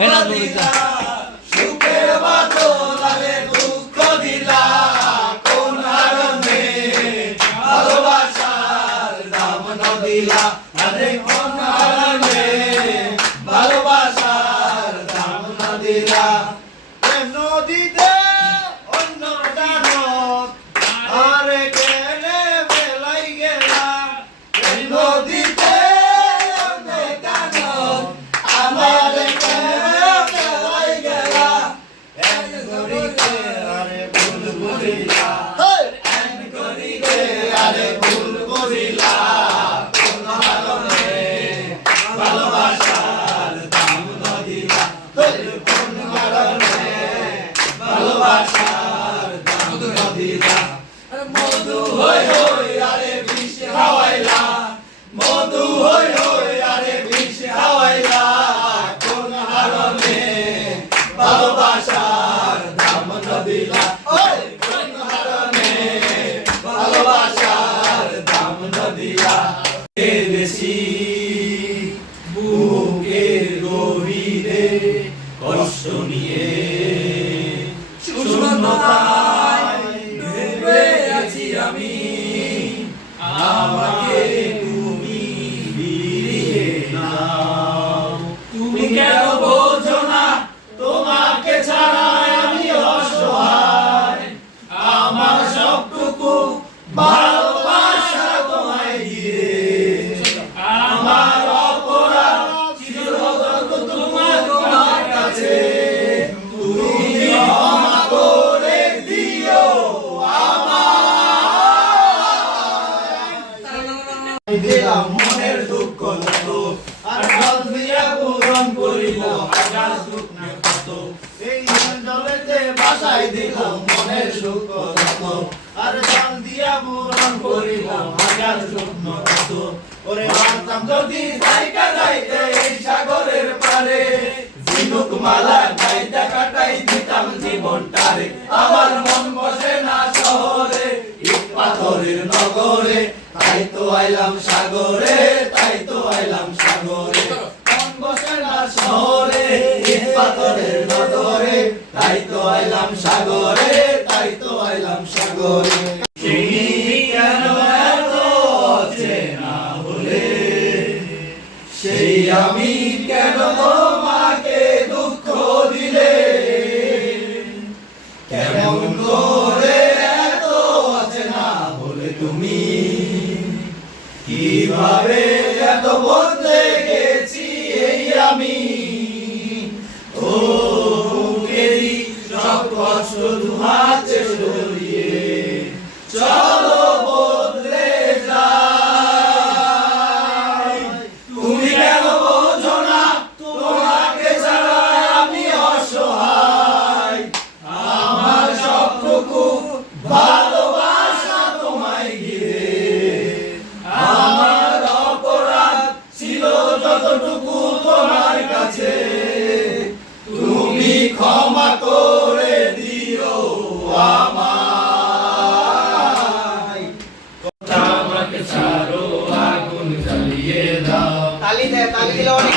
দিলা সুখের বাদলারে দুঃখ দিলা কোন হারণে ভালোবাসার দাম ন দিলা আরে কোন হারণে ভালোবাসার দাম ন দিলা নদীতে অন্য ডানত আরে কেনে বেলাই গেলা নদীতে অন্য ডানত আমার কেনে বেলাই গেলা এক গরিতে আরে ভুল বুঝিলা এক গরিতে আরে ভুল বুঝিলা কোন হারণে ভালোবাসার দাম ন দিলা কোন হারণে ভালোবাসার দাম ন দিলা মধু হই হই আরে বিষ খাওয়াইলা মধু হই হই আরে বিষ খাওয়াইলা কোন হারণে ভালোবাসার দাম ন দিলা কোন হারণে ভালোবাসার দাম ন দিলা দেশি বুকের গভীরে কষ্ট নিয়ে শূন্যতায় ডুবে আছি আমি আমাকে তুমি ফিরিয়ে নাও তুমি কেন বোঝো না তোমাকে ছাড়া আমি অসহায় আমার সবটুকু ভালোবাসা তোমায় দিয়ে আমার অপরাধ ছিল যত তোমার কাছে তুমি ক্ষমা করে দিও আমায় দিলাম মনের দুঃখ যত আর জল দিয়া পূরণ করিব হাজার শুকনো ক্ষত এই জলেতে বাসাই দিলাম মনের দুঃখ যত আর জল দিয়া পূরণ করিব হাজার শুকনো ক্ষত ওরে পারতাম যদি যাইতে যাইতে এই সাগরের পারে ঝিনুক মালা গাইতে কাটাই দিতাম জীবনটারে আমার মন বসে না শহরে ইট পাথরের নগরে তাই তো আইলাম সাগরে তাই তো আইলাম সাগরে মন বসে না শহরে ইট পাথরের নগরে তাই তো আইলাম সাগরে তাই তো আইলাম সাগরে তুমি কেন এত অচেনা হলে সেই আমি কেন তোমাকে দুঃখ দিলে কেমন করে এত অচেনা হলে তুমি কিভাবে এত বদলে গেছি এই আমি ও বুকেরই সব কষ্ট দুহাতে সরিয়ে চলো বদলে যাই তুমি কেন বোঝো না তোমাকে ছাড়া আমি অসহায় আমার সবটুকু ভালোবাসা তোমায় ঘিরে আমার অপরাধ ছিল যতটুকু তোমার কাছে তুমি ক্ষমা করে দিও আমায় আমাকে ছাড়ো আগুন জ্বালিয়ে দাও তালি দিলে অনেক